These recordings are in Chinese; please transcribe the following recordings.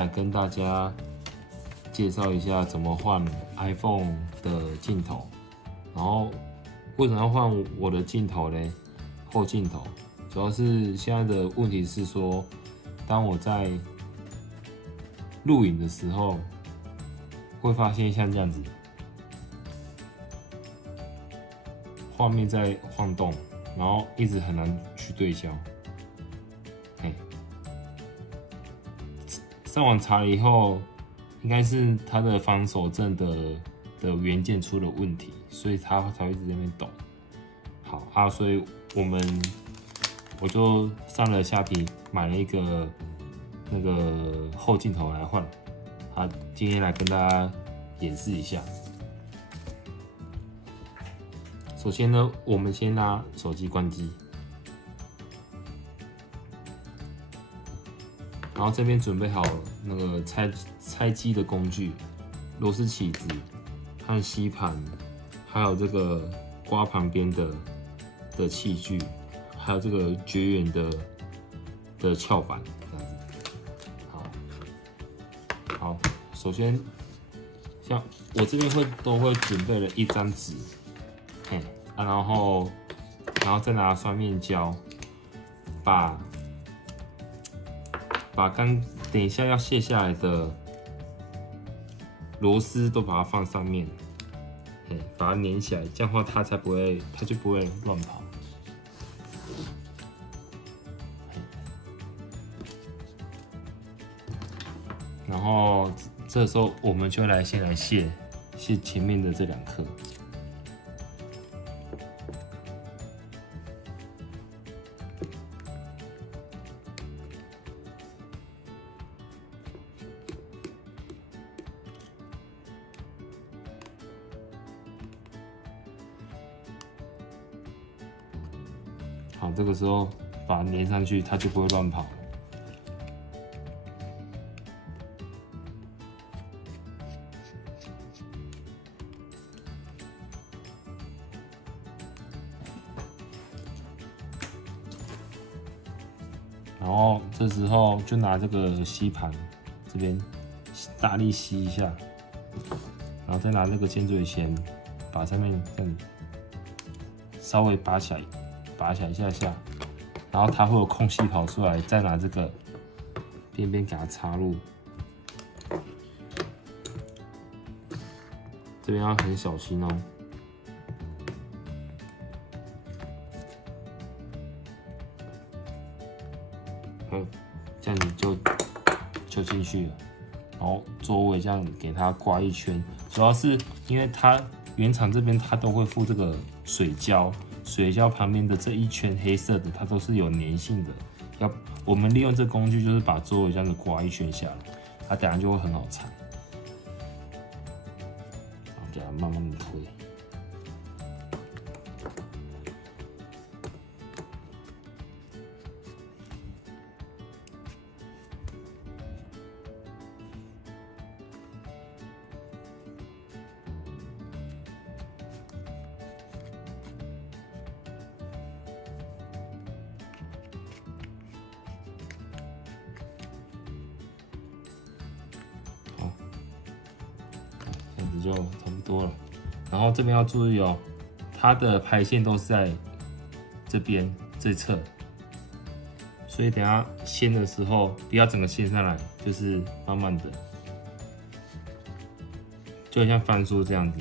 来跟大家介绍一下怎么换 iPhone 的镜头。然后为什么要换我的镜头呢？后镜头主要是现在的问题是说，当我在录影的时候，会发现像这样子，画面在晃动，然后一直很难去对焦。上网查了以后，应该是它的防手震的元件出了问题，所以它才会一直在那边抖。好啊，所以我就上了虾皮买了一个那个后镜头来换。好，今天来跟大家演示一下。首先呢，我们先拿手机关机。然后这边准备好那个拆机的工具，螺丝起子和吸盘，还有这个刮旁边的器具，还有这个绝缘的翘板，这样子。好，首先像我这边都会准备了一张纸，然后再拿双面胶把等一下要卸下来的螺丝都把它放上面，把它粘起来，这样的话它就不会乱跑。然后这时候我们就先来卸前面的这2颗。好，这个时候把它粘上去，它就不会乱跑了。然后这时候就拿这个吸盘这边大力吸一下，然后再拿这个尖嘴钳把上面这样稍微拔起来一下，然后它会有空隙跑出来，再拿这个边边给它插入，这边要很小心哦。这样子就进去了，然后周围这样给它刮一圈，主要是因为它原厂这边它都会附这个水胶。水胶旁边的这一圈黑色的，它都是有粘性的。我们利用这工具，就是把周围这样子刮一圈下来，它等下就会很好拆。然后这样慢慢的推。就差不多了，然后这边要注意哦，它的排线都是在这边这侧，所以等下掀的时候不要整个掀上来，就是慢慢的，就像翻书这样子。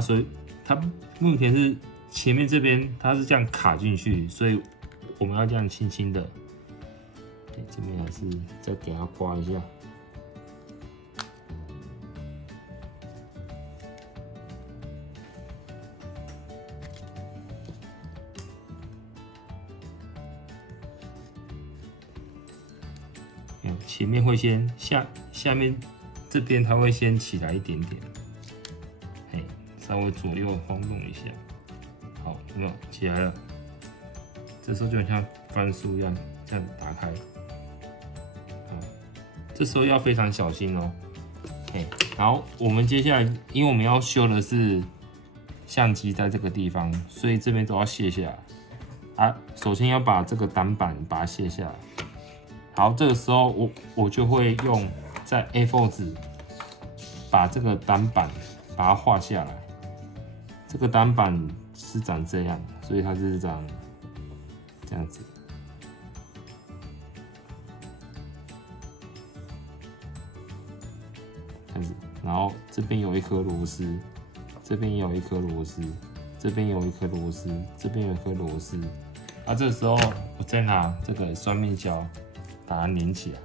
所以它目前是前面这边它是这样卡进去，所以我们要这样轻轻的，这边还是再给它刮一下。前面会先下面这边它会先起来一点点，稍微左右晃动一下，好，有没有起来了？这时候就很像翻书一样，这样打开，好，这时候要非常小心哦，然后我们接下来，因为我们要修的是相机在这个地方，所以这边都要卸下来。首先要把这个挡板把它卸下来。好，这个时候我就会用在 A4 纸把这个单板把它画下来。这个单板是长这样，所以它是长这样子。这样子，然后这边有一颗螺丝，这边也有一颗螺丝，这边有一颗螺丝，这边有一颗螺丝。啊，这时候我再拿这个酸面胶把它粘起来。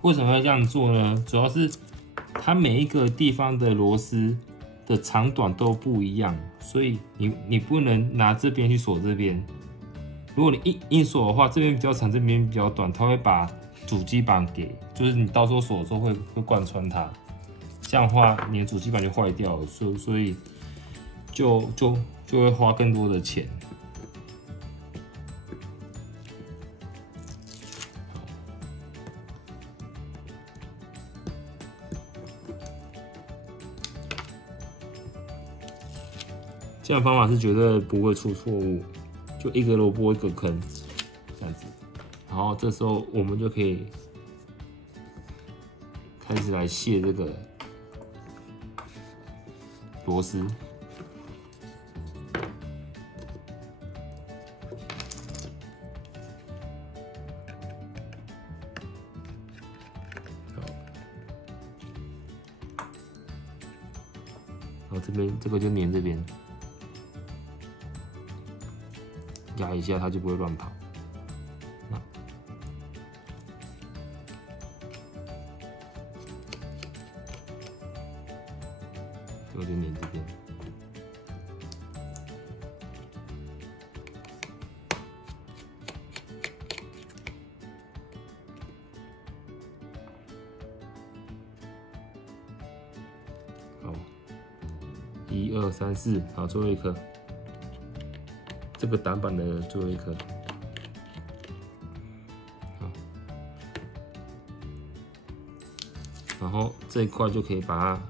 为什么要这样做呢？主要是它每一个地方的螺丝的长短都不一样，所以你不能拿这边去锁这边。如果你硬锁的话，这边比较长，这边比较短，它会把主机板就是你到时候锁的时候会贯穿它，这样的话你的主机板就坏掉了，所以就会花更多的钱。这样方法是绝对不会出错误，就一个萝卜一个坑，这样子。然后这时候我们就可以开始来卸这个螺丝。然后这边这个就粘这边。压一下，它就不会乱跑。这个就粘这边。好，1、2、3、4，好，最后一颗。这个挡板的最后一颗，好，然后这一块就可以把它，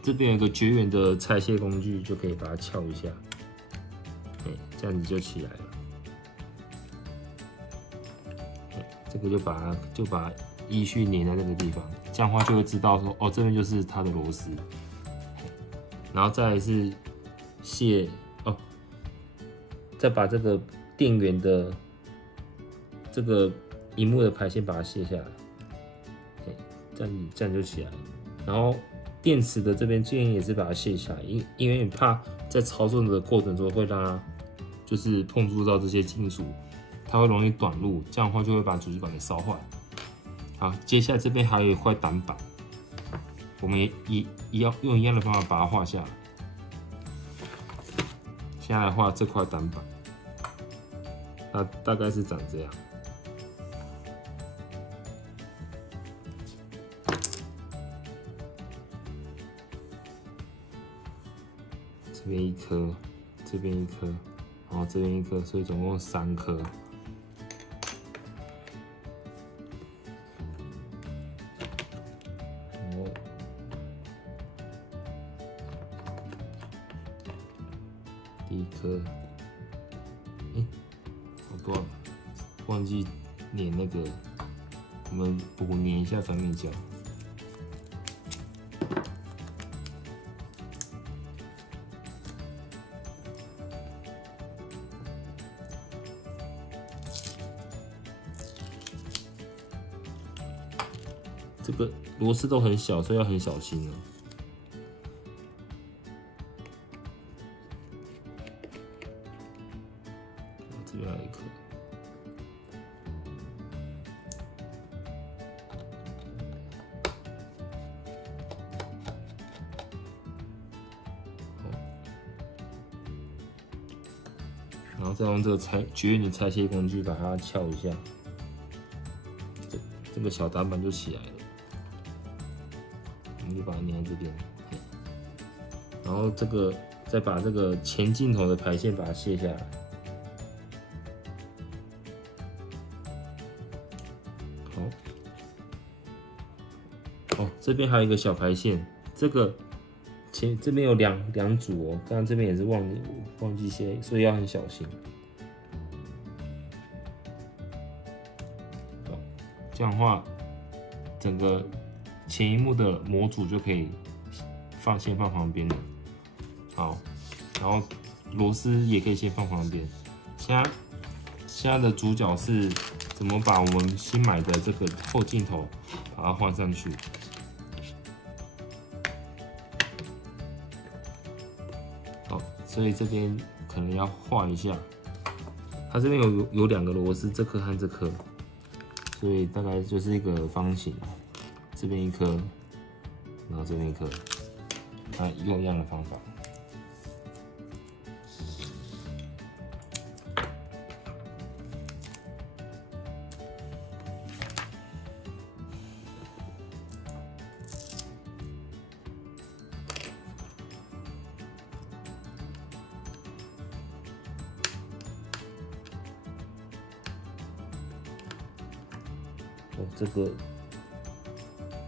这边有一个绝缘的拆卸工具，就可以把它撬一下，这样子就起来了。这个就把依序粘在这个地方，这样的话就会知道说，哦，这边就是它的螺丝，然后再来是卸。再把这个电源的这个萤幕的排线把它卸下来，这样就起来了。然后电池的这边建议也是把它卸下来，因为你怕在操作的过程中会让它就是碰触到这些金属，它会容易短路，这样的话就会把主机板给烧坏。好，接下来这边还有一块挡板，我们也要用一样的方法把它画下来。现在来画这块挡板，它大概是长这样。这边一颗，这边一颗，然后这边一颗，所以总共3颗。第一颗，好多，忘记粘那个，我们补粘一下酸面胶。这个螺丝都很小，所以要很小心哦。这边还有一颗。然后再用这个绝缘的拆卸工具把它撬一下，这个小挡板就起来了。我们就把它粘在这边，然后这个再把这个前镜头的排线把它卸下来。好，哦，这边还有一个小排线，这个这边有两组哦，刚刚这边也是忘记卸，所以要很小心。这样的话，整个前一幕的模组就可以先放旁边了。好，然后螺丝也可以先放旁边。现在的主角是怎么把我们新买的这个后镜头把它换上去。好，所以这边可能要画一下。它这边有2个螺丝，这颗和这颗，所以大概就是一个方形，这边1颗，然后这边1颗，用一样的方法。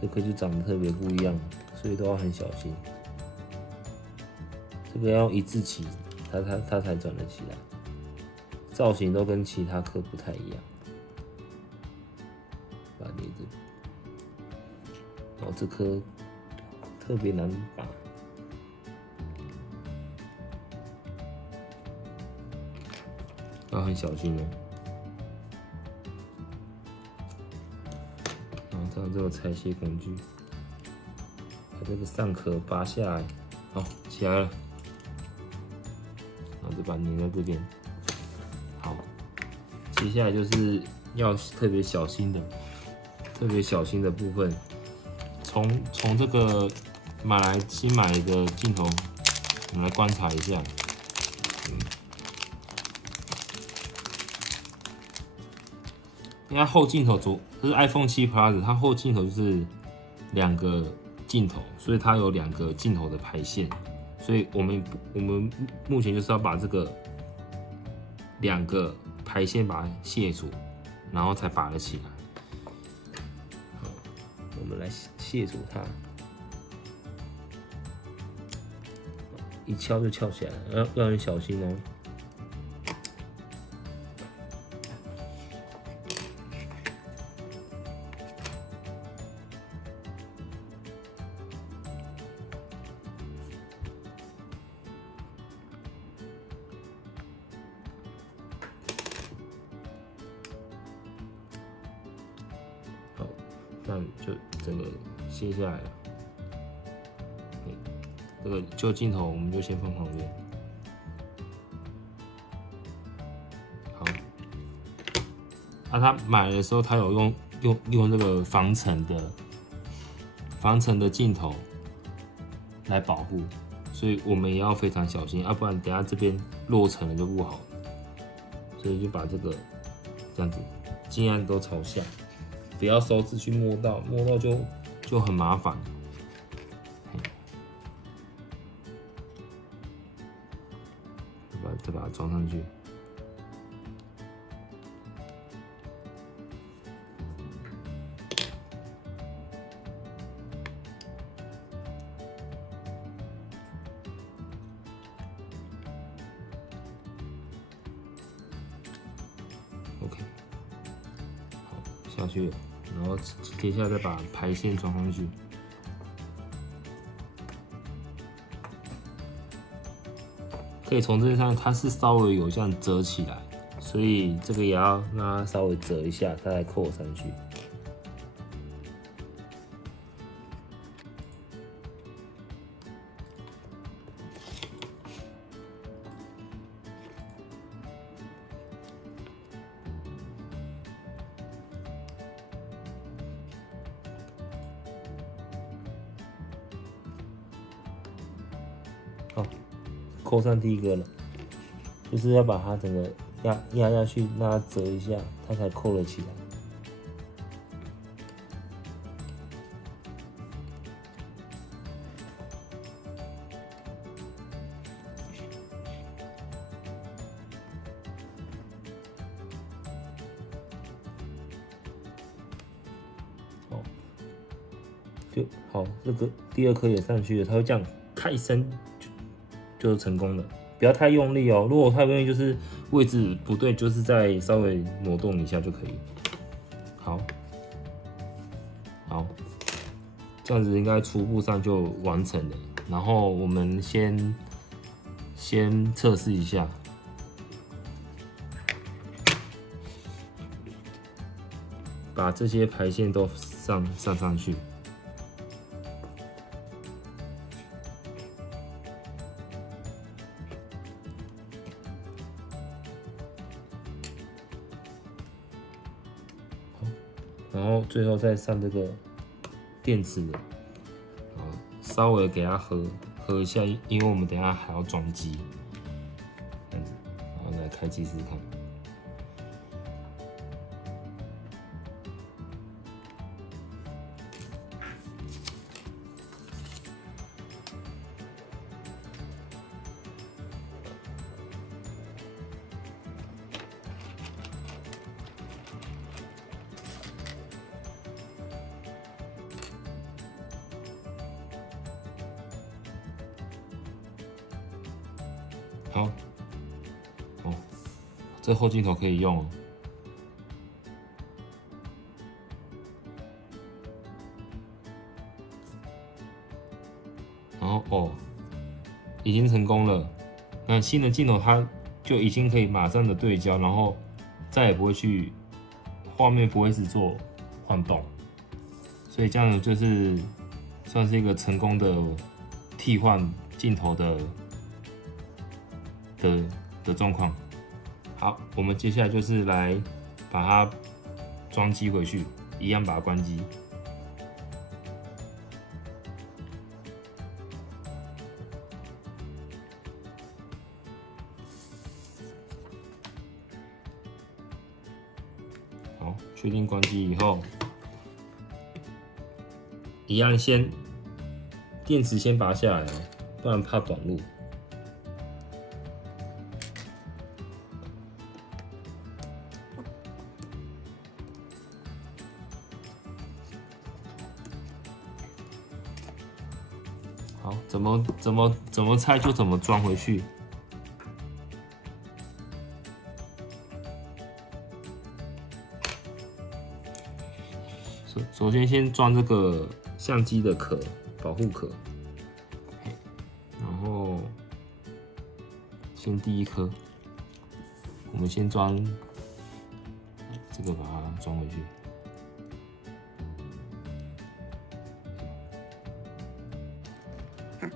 这颗就长得特别不一样，所以都要很小心。这个要一致起，它才转得起来，造型都跟其他颗不太一样。把它连着，然后这颗特别难拔，要很小心哦。让这个裁切工具把这个上壳拔下来，好，起来了，然后就把它粘在这边。好，接下来就是要特别小心的部分，从这个新买的镜头，我们来观察一下。因为它后镜头这是 iPhone 7 Plus， 它后镜头就是2个镜头，所以它有2个镜头的排线，所以我们目前就是要把这个2个排线把它卸除，然后才拔得起来。好，我们来卸除它，一敲就翘起来了，要很小心哦。那就整个卸下来了。这个旧镜头我们就先放旁边。好，他买的时候他有用这个防尘的镜头来保护，所以我们也要非常小心，要不然等下这边落尘了就不好了。所以就把这个这样子尽量都朝下。不要手指去摸到就很麻烦。再把它装上去。OK， 好，下去了。然后接下来再把排线装上去，可以从这上它是稍微有这样折起来，所以这个也要让它稍微折一下，它才扣上去。好，扣上第一个了，就是要把它整个压下去，让它折一下，它才扣了起来。好，就好，这个第2颗也上去了，它会这样开深。就成功了，不要太用力哦。如果太用力，就是位置不对，就是再稍微挪动一下就可以。好，好，这样子应该初步上就完成了。然后我们先测试一下。把这些排线都上去。然后最后再上这个电池的，稍微给它合一下，因为我们等一下还要装机，这样子，然后来开机试试看。好，哦，这后镜头可以用哦。然后哦，已经成功了。那新的镜头它就已经可以马上的对焦，然后再也不会去画面不会一直做晃动，所以这样就是算是一个成功的替换镜头的状况。好，我们接下来就是来把它装机回去，一样把它关机。好，确定关机以后，一样先电池先拔下来哦，不然怕短路。好，怎么拆就怎么装回去。首先先装这个相机的壳，保护壳，然后先第一颗，我们先装这个，把它装回去。好，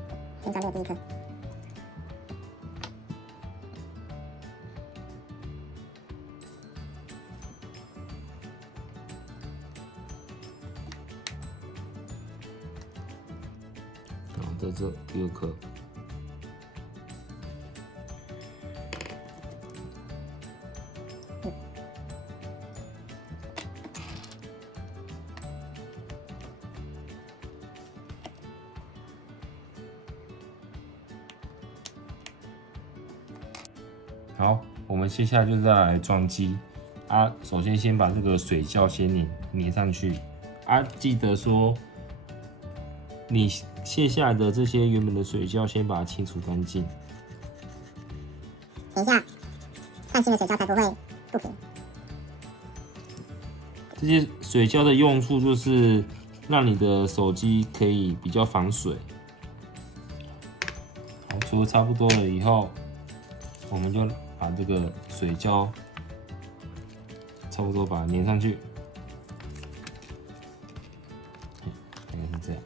先装这个第一颗。然后在这第二颗。好，我们接下来就是再来装机啊。首先把这个水胶先粘上去啊，记得说你卸下来的这些原本的水胶，先把它清除干净。等一下，上新的水胶才不会不平。这些水胶的用处就是让你的手机可以比较防水。好，除了差不多了以后，我们就把这个水胶差不多把它粘上去，大概是这样。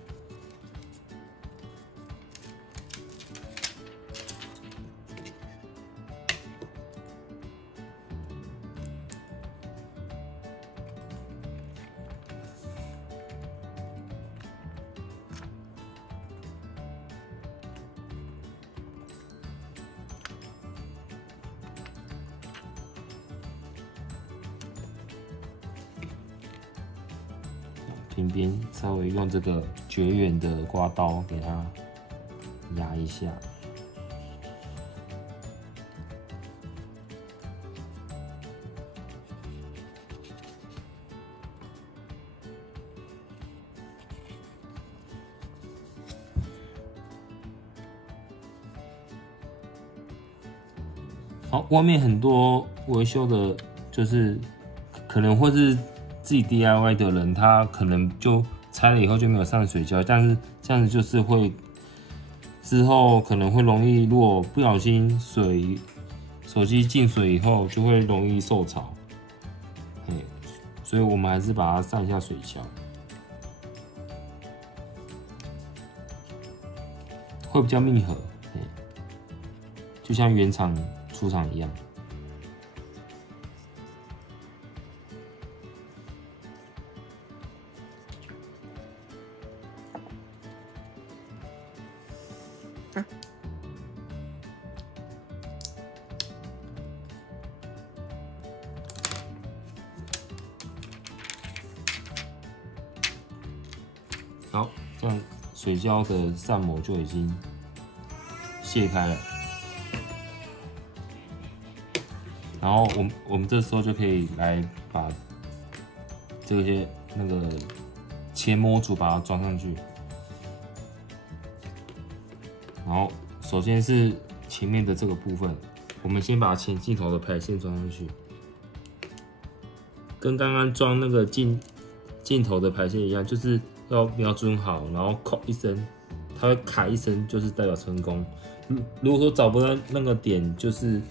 边边稍微用这个绝缘的刮刀给它压一下。好，外面很多维修的，就是可能会是自己 DIY 的人，他可能就拆了以后就没有上水胶，但是这样子就是会之后可能会容易，如果不小心手机进水以后就会容易受潮，所以我们还是把它上一下水胶，会比较密合，就像原厂出厂一样。好，这样水胶的散膜就已经卸开了。然后我们这时候就可以来把这些那个前模组把它装上去。然后首先是前面的这个部分，我们先把前镜头的排线装上去，跟刚刚装那个镜头的排线一样，就是要瞄准好，然后扣一声，它会卡一声，就是代表成功。如果说找不到那个点，就是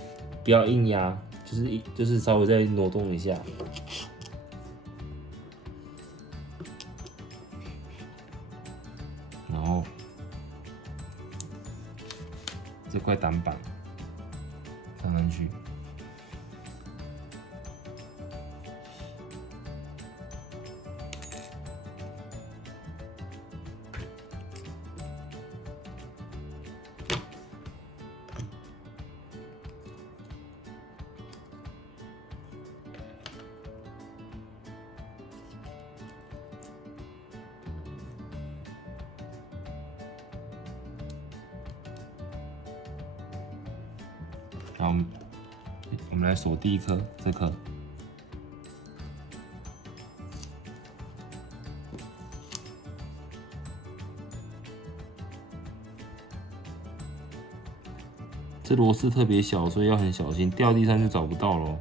不要硬压，就是稍微再挪动一下。然后这块挡板放上去。然后我们来锁第一颗，这颗。这螺丝特别小，所以要很小心，掉地上就找不到咯。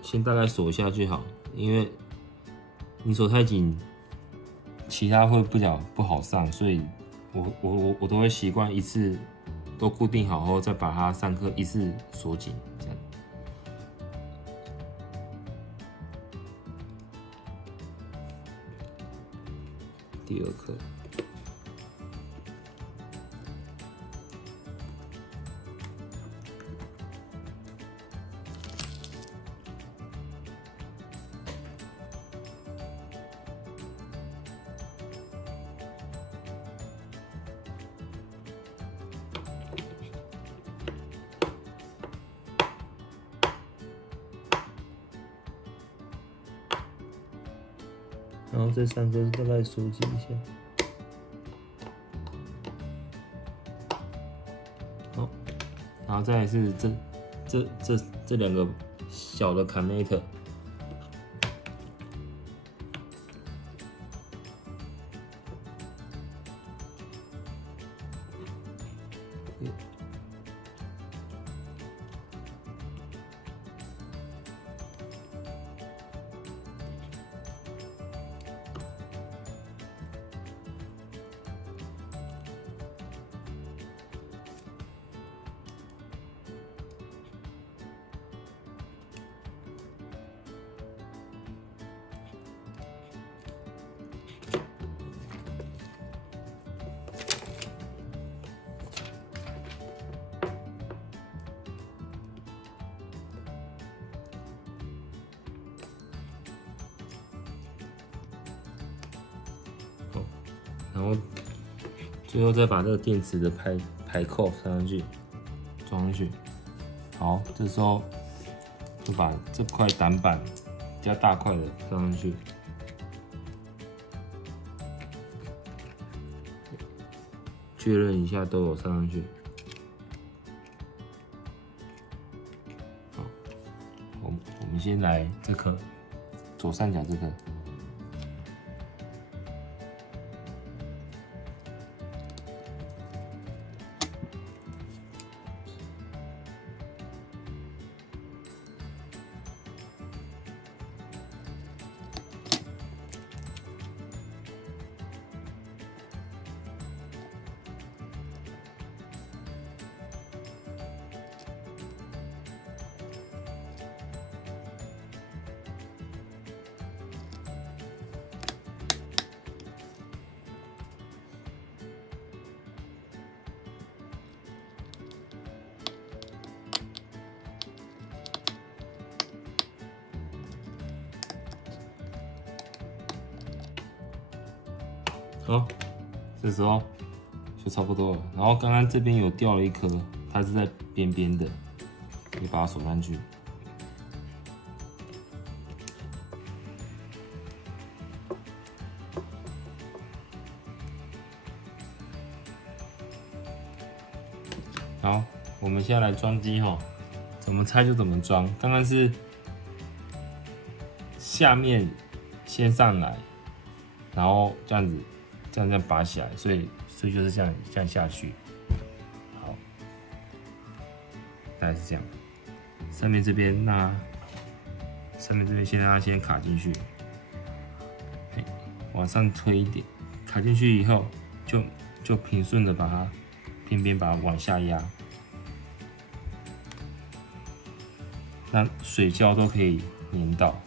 先大概锁下去好，因为你锁太紧，其他会不好上，所以我都会习惯一次都固定好后，再把它3颗一次锁紧，这样。第2颗。然后这3颗大概锁紧一下，好，然后再来是这2个小的 connector， 然后最后再把这个电池的排扣上去，装上去。好，这时候就把这块挡板比较大块的放上去，确认一下都有上去。好，我们先来这颗左上角这颗。哦，这时候就差不多了。然后刚刚这边有掉了一颗，它是在边边的，可以把它锁上去。好，我们现在来装机哈，怎么拆就怎么装。刚刚是下面先上来，然后这样子，这样拔起来，所以就是这样下去。好，大概是这样。上面这边先让它先卡进去，往上推一点，卡进去以后就平顺的把它。边边把它往下压，那水胶都可以粘到。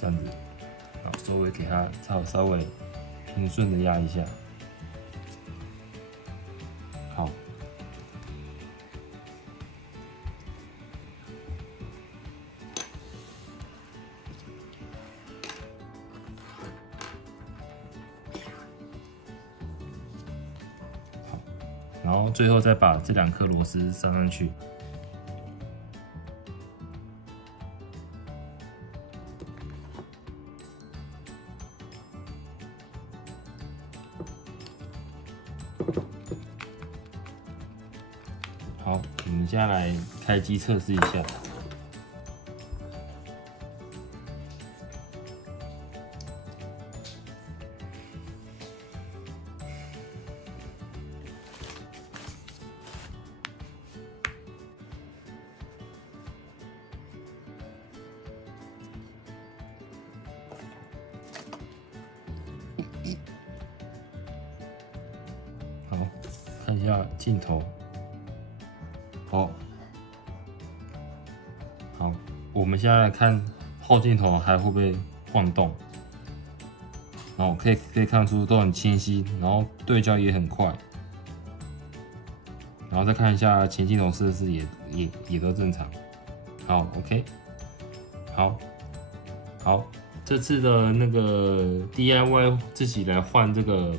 这样子，好，稍微给它稍微平顺的压一下。好，然后最后再把这2颗螺丝上上去。好，我们现在来开机测试一下。好，看一下镜头。好，我们现在来看后镜头还会不会晃动。然后可以看出都很清晰，然后对焦也很快。然后再看一下前镜头是不是也都正常。好 ，OK， 好，这次的那个 DIY 自己来换这个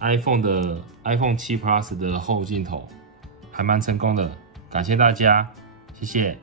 iPhone 7 Plus 的后镜头，还蛮成功的，感谢大家，谢谢。